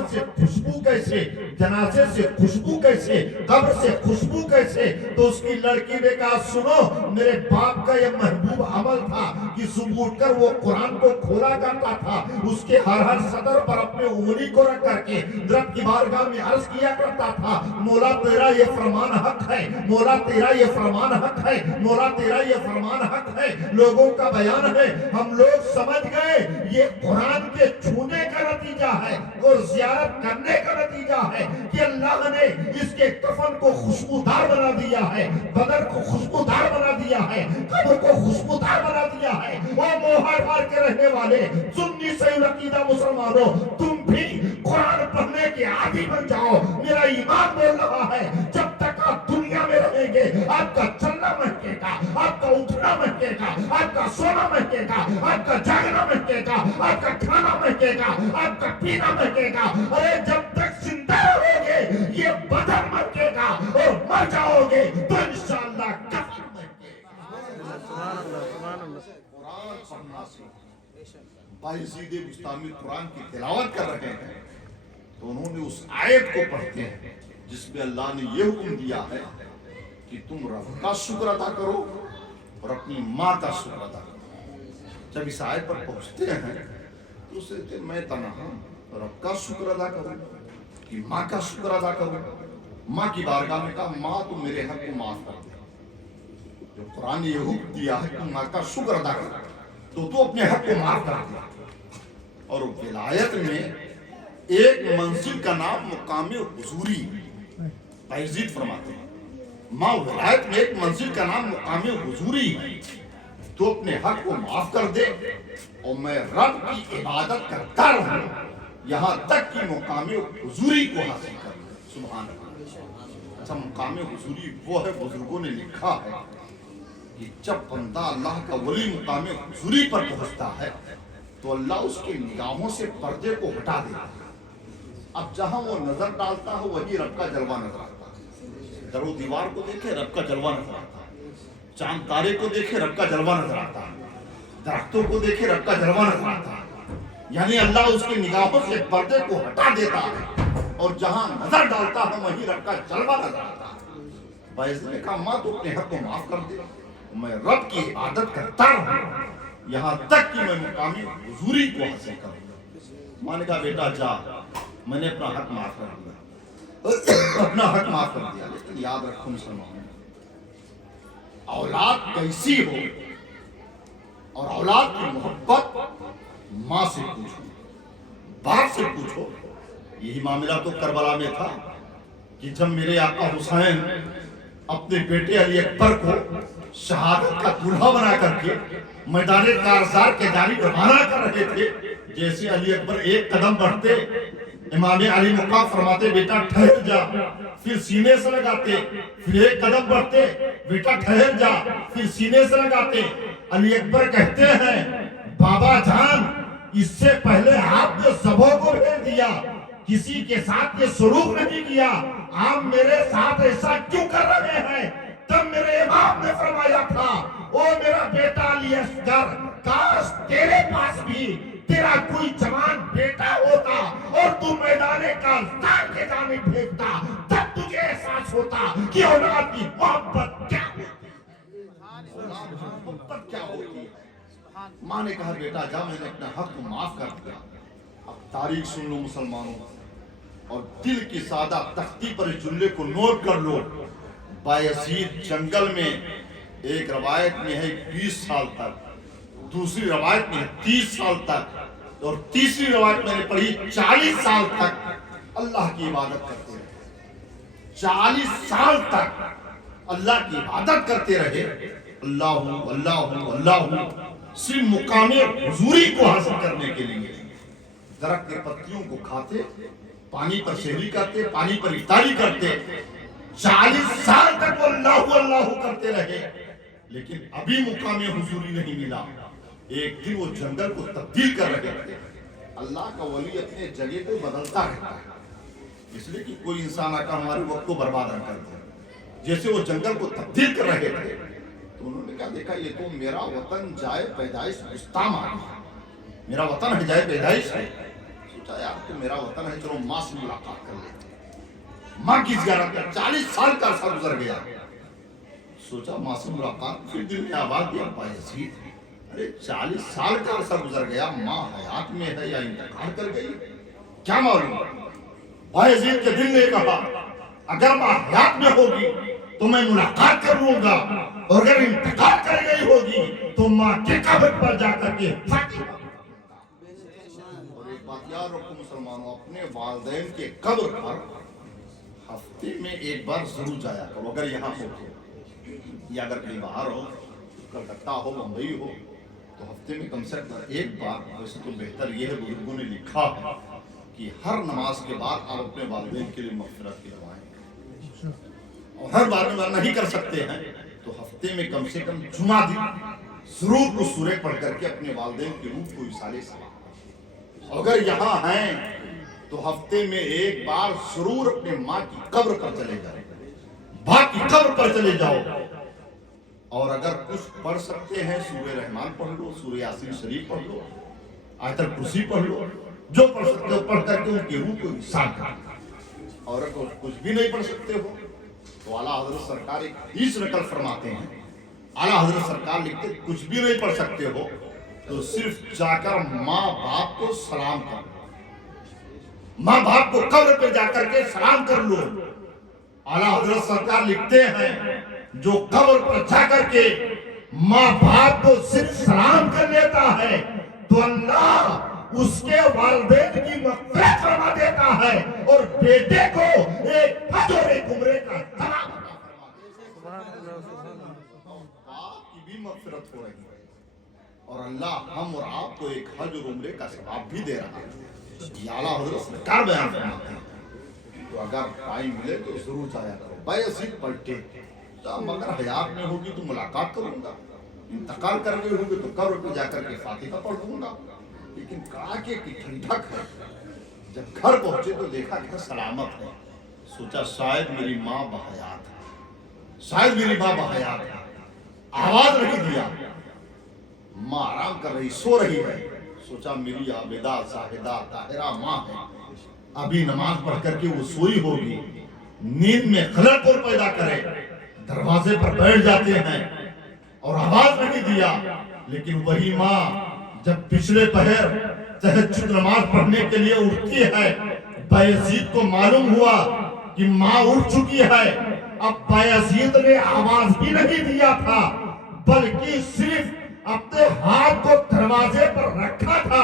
कफन से खुशबू कैसे, जनाजे से खुशबू कैसे, कब्र से खुशबू कैसे। तो उसकी लड़की ने कहा सुनो, मेरे बाप का यह महबूब अमल था कि सुबह उठकर वो कुरान को खोला करता था, उसके हर हर सदर पर अपने उंगली को रख करके रब की बारगाह में अर्ज किया करता था, मौला तेरा ये फरमान हक है, मौला तेरा ये फरमान हक है, मौला तेरा ये फरमान हक है। लोगों का बयान है, हम लोग समझ गए ये कुरान के छूने का नतीजा है और जियारत करने का नतीजा है कि अल्लाह ने इसके कफन को खुशबूदार बना दिया है, बदर को खुशबूदार बना दिया है, कब्र को खुशबूदार बना दिया है। वो मोहर मार के रहने वाले सुन्नी सही अकीदा मुसलमानों, तुम भी कुरान पढ़ने के आदी बन जाओ। मेरा ईमान बोल रहा है, जब तक आप दुनिया में रहेंगे आपका चलना महकेगा, आपका उठना महकेगा, आपका सोना महकेगा, आपका जागना महकेगा, आपका खाना महकेगा, आपका पीना महकेगा। अरे जब तक जिंदा रहोगे ये बदन महकेगा और मर जाओगे तो इंशाअल्लाह कफन महकेगा। कुरान पढ़ना सीखो। बायजीद बुस्तामी कुरान की तिलावत कर रहे हैं तो उन्होंने उस आयत को पढ़ते हैं जिसमें अल्लाह ने ये हुक्म दिया है कि तुम रब का शुक्र अदा करो और अपनी माँ का शुक्र अदा करो। जब इस आयत पर पहुंचते हैं तो उसे मैं तनहा रब का शुक्र अदा करूं कि माँ का शुक्र अदा करूं। माँ की बारगाह में कहा माँ तुम मेरे हक को माफ कर दे। जब कुरान ने ये हुक्म दिया है कि माँ का शुक्र अदा कर तो तू अपने हक को माफ कर दिया। और विलायत में एक मंजिल का नाम मुकाम हुजूरी, बायजीद फरमाते हैं माँ विलायत में एक मंजिल का नाम मुकाम हुजूरी है। तो अपने हक को माफ कर दे और मैं रब की इबादत करता रहूं यहाँ तक कि मुकाम हुजूरी को हासिल कर। सुभान अल्लाह। अच्छा, मुकाम हुजूरी वो है, बुजुर्गों ने लिखा है कि जब बंदा अल्लाह का वली मुकाम हुजूरी पर पहुंचता है तो अल्लाह उसके निगाहों से पर्दे को हटा देता है। अब जहां वो नजर डालता है वही रब का जलवा नजर आता है। दरो दीवार को देखे रब का जलवा नजर आता है, चांद तारे को देखे रब का जलवा नजर आता है, दरख्तों को देखे रब का जलवा नजर आता है। यानी अल्लाह उसकी निगाहों से पर्दे को हटा देता है और जहां नजर डालता है वही रब का जलवा नजर आता है। बायजीद ने कहा माँ तो अपने हक को माफ कर दे, मैं रब की इबादत करता रहूं यहाँ तक कि मैं मुकाम हुजूरी को हासिल करूं। माँ ने कहा बेटा जा, मैंने अपना हक माफ कर दिया, अपना हक माफ कर दिया। लेकिन याद रखो मुसलमान, औलाद कैसी हो और औलाद की मोहब्बत माँ से पूछो, बाप से पूछो। यही मामला तो करबला में था कि जब मेरे आका हुसैन अपने बेटे अली अकबर को शहादत का दूल्हा बना करके मैदान कारजार के जानिब रवाना कर रहे थे, जैसे अली अकबर एक कदम बढ़ते इमाम अली मुकाम फरमाते बेटा ठहर जा, फिर सीने से लगाते, फिर एक कदम बढ़ते बेटा ठहर जा, फिर सीने से लगाते। अली अकबर कहते हैं बाबा जान इससे पहले आपने सबों को भेज दिया, किसी के साथ ये सलूक नहीं किया, आप मेरे साथ ऐसा क्यों कर रहे हैं? तब मेरे इमाम ने फरमाया था ओ मेरा बेटा अली असगर, काश तेरे पास भी तेरा कोई जवान बेटा होता और तू मैदाने का के जानिब भेजता, तब तुझे एहसास होता कि औलाद की मोहब्बत क्या होती है, मोहब्बत क्या होती है। माँ ने कहा बेटा जा, मैंने अपना हक को माफ कर दिया। अब तारीख सुन लो मुसलमानों और दिल की सादा तख्ती पर इस जुमले को नोट कर लो। बायजीद जंगल में, एक रवायत में है 20 साल तक, दूसरी रवायत में 30 साल तक और तीसरी रवायत मैंने पढ़ी 40 साल तक अल्लाह की इबादत करते रहे। 40 साल तक अल्लाह की इबादत करते रहे। अल्लाह अल्लाह अल्लाह सिर्फ मुकाम हुजूरी को हासिल करने के लिए। दरख्त के पत्तियों को खाते, पानी पर शहरी करते, पानी पर इफ्तारी करते। 40 साल तक वो अल्लाह अल्लाह करते रहे, लेकिन अभी मुकाम हुजूरी नहीं मिला। एक दिन वो जंगल को तब्दील कर रहे थे। अल्लाह का वली अपने जगह को बदलता रहता है, इसलिए कि कोई इंसान आकर हमारे वक्त को बर्बाद न कर दे। जैसे वो जंगल को तब्दील कर रहे थे तो उन्होंने कहा देखा ये तो मेरा वतन जाए पैदाइश बुस्ताम आ गया, मेरा वतन है जाए पैदाइश है। सोचा यार कि मेरा वतन है, चलो माँ से मुलाकात कर लेते हैं। माँ की ज़ियारत कर, 40 साल का अरसा गुजर गया। सोचा माँ से मुलाकात, फिर दिल में आवाज दिया बायजीद, अरे 40 साल का अरसा गुजर गया, माँ हयात में है या इंतकाल कर गई, क्या मालूम। बायजीद के दिल ने कहा अगर माँ हयात में होगी तो मैं मुलाकात कर लूंगा, और अगर इंतकाल कर गई होगी तो माँ के कब्र पर जाकर के फातिमा। और एक बात याद रखो मुसलमानों, अपने वालिदैन के कब्र पर हफ्ते में एक बार जरूर जाया करो। अगर यहाँ हो तो, या अगर कहीं बाहर हो, कलकत्ता हो, मुंबई हो, तो हफ्ते में कम से कम एक बार। वैसे तो बेहतर ये है, बुजुर्गों ने लिखा है कि हर नमाज के बाद आप अपने वालिदैन के लिए मग़फ़िरत की दुआएं करें, और हर बार में नहीं कर सकते हैं तो हफ्ते में कम से कम जुमा दिन जरूर कुछ सूरह पढ़ करके अपने वालिदैन की रूह को इसाले सलाम। अगर यहाँ हैं तो हफ्ते में एक बार जरूर अपने माँ की कब्र पर चले जाओ, बाप की कब्र पर चले जाओ, और अगर कुछ पढ़ सकते हैं सूरह रहमान पढ़ लो, सूरह यासीन शरीफ पढ़ लो, आयतल कुर्सी पढ़ लो, जो पढ़ सकते हो पढ़ करके उनकी रूह को इसाल कर। और अगर कुछ भी नहीं पढ़ सकते हो तो आला हजरत सरकार एक हदीस नकल फरमाते हैं। आला हजरत सरकार लिखते कुछ भी नहीं पढ़ सकते हो तो सिर्फ जाकर माँ बाप को सलाम कर लो, माँ बाप को कब्र पे जाकर के सलाम कर लो। आला हजरत सरकार लिखते हैं जो कब्र पर जाकर के माँ बाप को सिर्फ सलाम कर लेता है तो अल्लाह उसके वालिदैन की मग़फ़िरत फरमा देता है, और बेटे को एक हज और एक उम्रे का सवाब अता फरमा देता है। बाप की भी मग़फ़िरत हो रही है, और अल्लाह हम और आपको एक हज और उम्रे का सवाब भी दे रहा है। ये आला हज़रत सरकार बयान फरमाते हैं। तो अगर टाइम मिले तो जरूर जाया करो। बायजीद पलटे, मगर हयात में होगी तो मुलाकात करूंगा, इंतकाल कर गए होंगे तो कब्र पे जाकर के फातिहा पढ़ दूंगा। लेकिन कड़ाके की ठंडक है, जब घर पहुंचे तो देखा घर सलामत है। सोचा शायद मेरी माँ बहयात है, शायद मेरी माँ बहयात है। आवाज नहीं दिया, माँ आराम कर रही, सो रही है। सोचा मेरी आबिदा साहिदा ताहिरा माँ है, अभी नमाज पढ़ करके वो सोई होगी, नींद में खलल को पैदा करे। दरवाजे पर बैठ जाते हैं और आवाज नहीं दिया। लेकिन वही माँ जब पिछले पहर तहज्जुद नमाज पढ़ने के लिए उठती है, बायजीद को मालूम हुआ कि माँ उठ चुकी है। अब बायजीद ने आवाज भी नहीं दिया था, बल्कि सिर्फ अपने हाथ को दरवाजे पर रखा था,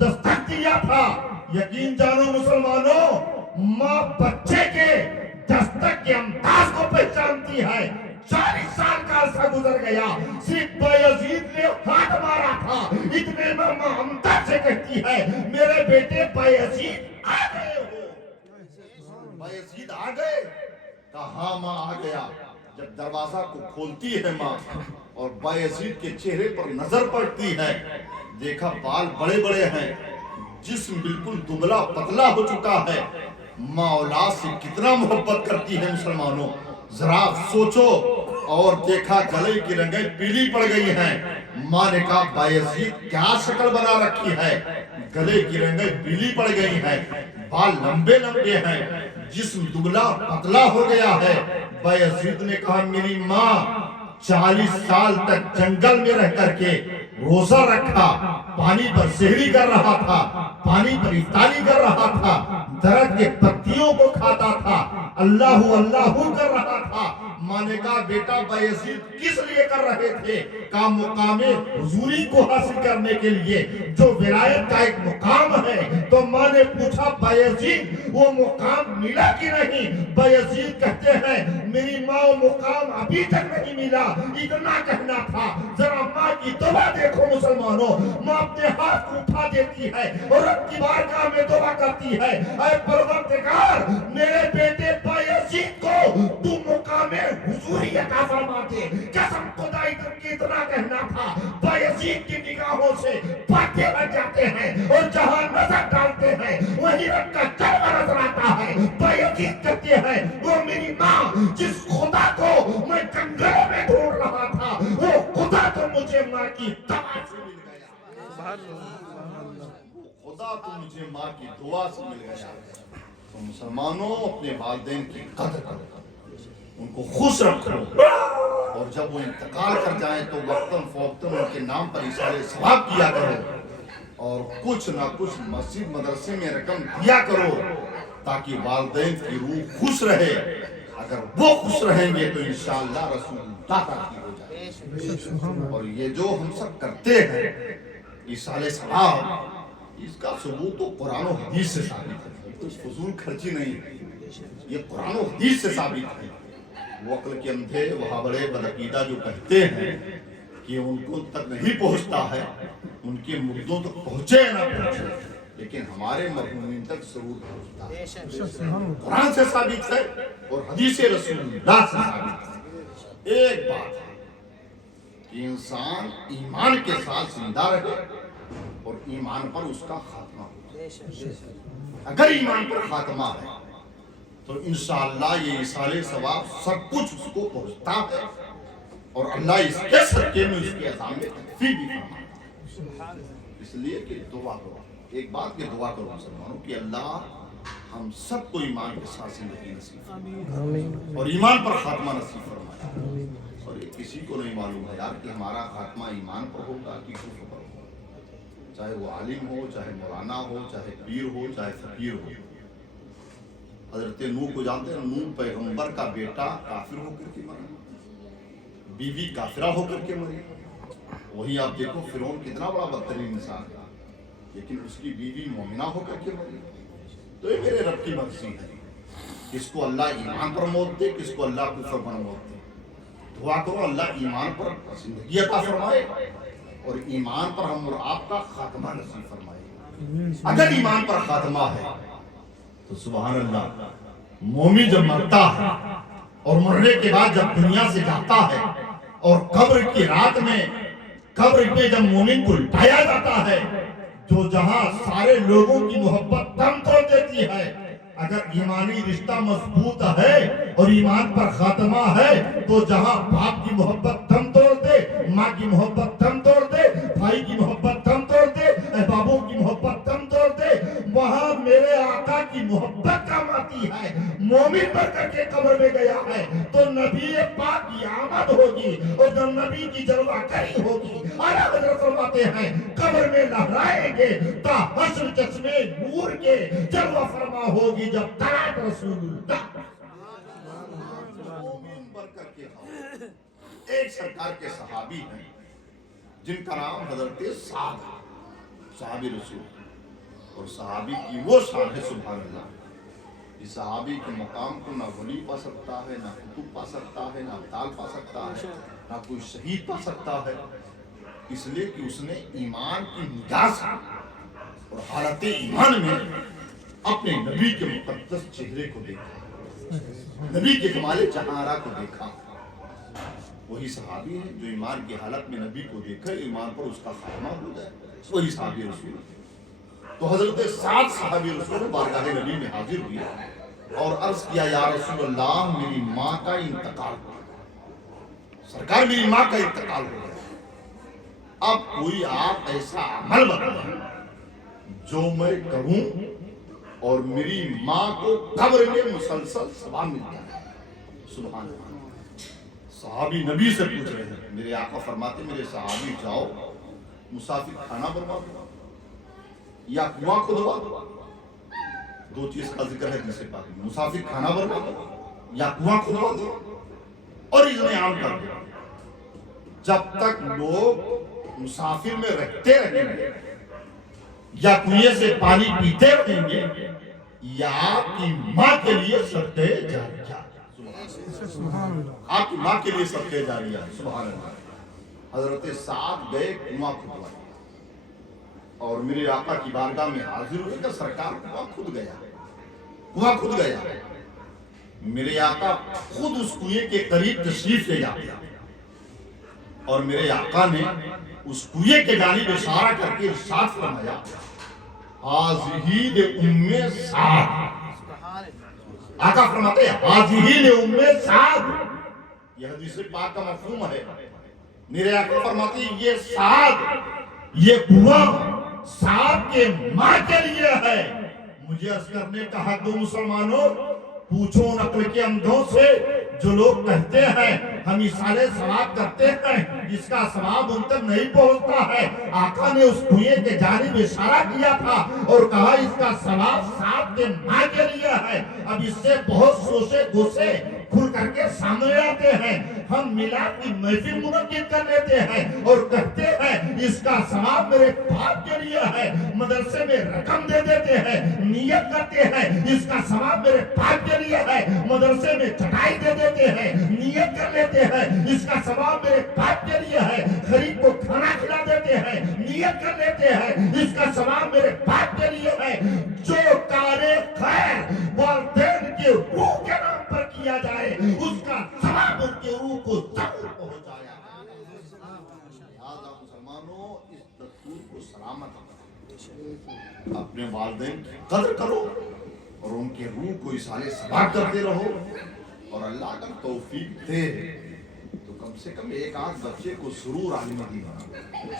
दस्तक दिया था। यकीन जानो मुसलमानों, माँ बच्चे के दस्तक के अंदाज को पहचानती है। 40 साल का अरसा गुजर गया, सिर्फ बायजीद ने हाथ मारा था, इतने में माँ अंदर से कहती है मेरे बेटे बायजीद आ गए हो। बायजीद आ गए? कहा माँ आ गया। जब दरवाजा को खोलती है माँ और बायजीद के चेहरे पर नजर पड़ती है, देखा बाल बड़े बड़े हैं, जिस्म बिल्कुल दुबला पतला हो चुका है। माँ औलाद से कितना मोहब्बत करती है मुसलमानों, जरा सोचो। और देखा गले की रंगें पीली पड़ गई हैं। माँ ने कहा बायजीद क्या शक्ल बना रखी है, गले की रंगें पीली पड़ गई हैं, बाल लंबे लंबे हैं, जिस्म दुबला पतला हो गया है। बायजीद ने कहा मेरी माँ 40 साल तक जंगल में रह करके रोजा रखा, पानी पर सेहरी कर रहा था, पानी पर इफ्तारी कर रहा था, दरख्त के पत्तियों को खाता था, अल्लाहू अल्लाहू कर रहा था। माँ ने कहा बेटा बायजीद किस लिए कर रहे थे? का मुकामे हुजूरी को हासिल करने के लिए, जो विलायत का एक मुकाम है। तो माँ ने पूछा बायजीद वो मुकाम मिला कि नहीं? बायजीद कहते हैं मेरी माँ वो मुकाम अभी तक नहीं मिला, इतना कहना था। जरा माँ की दुआ देखो मुसलमानों, माँ अपने हाथ को उठा देती है और रब की बारगाह में दुआ करती है, ऐ परवरदिगार मेरे बेटे बायजीद को तू मुकामे हुजूरी अता फरमा दे। कसम खुदाई की इतना कहना था। बायजीद की निगाहों से पर्दे हट जाते हैं और जहां नजर डालते हैं वहीं रब का जलवा नजर आता है। बायजीद कहते हैं वो मेरी माँ जिस खुदा को मैं जंगलों में ढूंढ रहा था, वो खुदा तो मुझे माँ की दवा से मिल गया। خدا تو مجھے ماں کی دعا سے مل گیا. تو مسلمانوں اپنے والدین کی قدر کرو, ان کو خوش رکھو, اور جب وہ انتقال کر جائیں تو وقتاً فوقتاً ان کے نام پر اصالہ ثواب کیا کرو, اور کچھ نہ کچھ مسجد مدرسے میں رقم دیا کرو تاکہ والدین کی روح خوش رہے. اگر وہ خوش رہیں گے تو انشاءاللہ رسول اللہ راضی ہو جائے. اور یہ جو ہم سب کرتے ہیں اصالہ ثواب, اس کا ثبوت تو قرآن و حدیث سے ثابت ہے, کچھ فضول خرچی نہیں ہے, یہ قرآن و حدیث سے ثابت ہے. وہ عقل کے اندھے وہاں بڑے بدعقیدہ جو کہتے ہیں کہ ان کو تک نہیں پہنچتا ہے, ان کے مردوں تک پہنچے نہ پہنچے, لیکن ہمارے مرحومین تک ضرور پہنچتا ہے. قرآن سے ثابت ہے اور حدیث رسول اللہ سے ثابت ہے. ایک بات ہے کہ انسان ایمان کے ساتھ زندہ رہے اور ایمان پر اس کا خاتمہ ہو. اگر ایمان پر خاتمہ ہے تو انشاءاللہ یہ اصالہ ثواب سب کچھ اس کو پہنچتا ہے, اور اللہ اس کے صدقے میں اس کے عذاب میں تخفیف بھی فرماتا ہے. اس لیے کہ دعا کرو, ایک بات کہ دعا کرو مسلمانوں کہ اللہ ہم سب کو ایمان کے ساتھ زندگی نصیب فرمائے اور ایمان پر خاتمہ نصیب فرمائے. اور یہ کسی کو نہیں معلوم ہے یار کہ ہمارا خاتمہ ایمان پر ہوگا کہ کفر پر ہوگا, چاہے وہ عالم ہو, چاہے مولانا ہو, چاہے پیر ہو, چاہے فقیر ہو. حضرت نوح کو جانتے ہیں, نوح پیغمبر کا بیٹا کافر ہو کر کے مرا, بیوی کافرہ ہو کر کے مری. وہی آپ دیکھو فرعون کتنا بڑا بدترین انسان تھا, لیکن اس کی بیوی مومنہ ہو کر کے مری. تو یہ میرے رب کی مرضی ہے, کس کو اللہ ایمان پر موت دے, کس کو اللہ کفر پر موت دے. دعا کرو اللہ ایمان پر زندگی عطا فرمائے اور ایمان پر ہم اور آپ کا خاتمہ نصیب فرمائے. اگر ایمان پر خاتمہ ہے تو سبحان اللہ, مومن جب مرتا ہے اور مرنے کے بعد جب دنیا سے جاتا ہے اور قبر کی رات میں قبر میں جب مومن کو لٹایا جاتا ہے, جو جہاں سارے لوگوں کی محبت دم توڑ دیتی ہے, اگر ایمانی رشتہ مضبوط ہے اور ایمان پر خاتمہ ہے تو جہاں باپ کی محبت دم توڑ دے, ماں کی محبت دم توڑ دے, بھائی کی محبت دم توڑ دے, احبابوں کی محبت دم توڑ دے, وہاں میرے آقا کی محبت کام آتی ہے. مومن بن کر کے قبر میں گیا ہے تو نبی پاک کی آمد ہوگی اور جب نبی کی جلوہ کری ہوگی. اعلیٰ حضرت فرماتے ہیں قبر میں لہرائیں گے تا حشر چشمے نور کے جلوہ فرما ہوگی جب طلعت رسول اللہ. مومن بن کر کے ایک سرکار کے صحابی ہیں جن کا نام حضرت سعد ہے, صحابی رسول, اور صحابی کی وہ شان ہے سبحان اللہ, اس صحابی کے مقام کو نہ ولی پا سکتا ہے, نہ قطب پا سکتا ہے, نہ ابدال پا سکتا ہے, نہ کوئی شہید پا سکتا ہے. اس لیے کہ اس نے ایمان کی نگاہ سے اور حالت ایمان میں اپنے نبی کے مقدس چہرے کو دیکھا, نبی کے جمال جہاں کو دیکھا. وہی صحابی ہے جو ایمان کی حالت میں نبی کو دیکھا, ایمان پر اس کا خاتمہ ہو جائے, وہی صحابی رسول. تو حضرت سعد صحابی رسول بارگاہ نبی میں حاضر ہوئی اور عرض کیا یا رسول اللہ میری ماں کا انتقال ہو گیا, سرکار میری ماں کا انتقال ہو گیا, اب کوئی آپ ایسا عمل بتائیں جو میں کروں اور میری ماں کو قبر میں مسلسل ثواب مل جائے. سبحان اللہ. صحابی نبی سے پوچھ رہے ہیں, میرے آقا فرماتے میرے صحابی جاؤ مسافر کھانا بنوا دو یا کنواں کھدوا دو. دو چیز کا ذکر ہے جسے پاک, مسافر کھانا بنوا دو یا کنواں کھدوا دو اور اذن عام کر دو. جب تک لوگ مسافر میں رہتے رہیں گے یا کنویں سے پانی پیتے رہیں گے یا آپ کی ماں کے لیے صدقے جاریہ, آپ کی ماں کے لیے صدقے جاریہ. سبحان اللہ. حضرت سعد گئے کنواں کھدوا اور میرے آقا کی بارگاہ میں حاضر ہوئے کہ سرکار کنواں کھد گیا. میرے آقا خود اس کنویں کے قریب تشریف لے جاتے اور میرے آقا نے اس کنویں کے جانب اشارہ کر کے ارشاد فرمایا حاضی لأم سعد. آقا فرماتے ہیں حاضی لأم سعد, یہ حدیث پاک کا مفہوم ہے. میرے آقا فرماتے ہیں یہ سعد, یہ کنواں साहब के माँ के लिए है। मुझे अर्ज करने का हक दो मुसलमानों, पूछो उन अक्ल के अंधों से जो लोग कहते हैं हम इशारे सवाब करते हैं, इसका सवाब उन तक नहीं पहुंचता है। आका ने उस कुएं के जानिब इशारा किया था और कहा इसका सवाब साहब के माँ के लिए है। अब इससे बहुत सोचे गोसे खुल करके सामने आते हैं। हम मिलाद की महफिल मुनक्किद कर लेते हैं और कहते हैं इसका सवाब मेरे बाप के लिए है। मदरसे में रकम दे देते हैं, नियत करते हैं इसका सवाब मेरे बाप के लिए है। मदरसे में चटाई दे देते हैं, नियत कर लेते हैं इसका सवाब मेरे बाप के लिए है। गरीब को खाना खिला देते हैं, नियत कर लेते हैं इसका सवाब मेरे बाप के लिए है। जो कारे खैर वालिदैन के रूह के नाम पर किया जाए उसका सवाब उनके रूह को जरूर पहुंचाया। लिहाजा मुसलमानों इस दस्तूर को सलामत रखो, अपने वालिदैन की कदर करो और उनके रूह को इसारे सवाब करते रहो। और अल्लाह का तौफीक दे तो कम से कम एक आध बच्चे को सुरूर आलिम दी बना।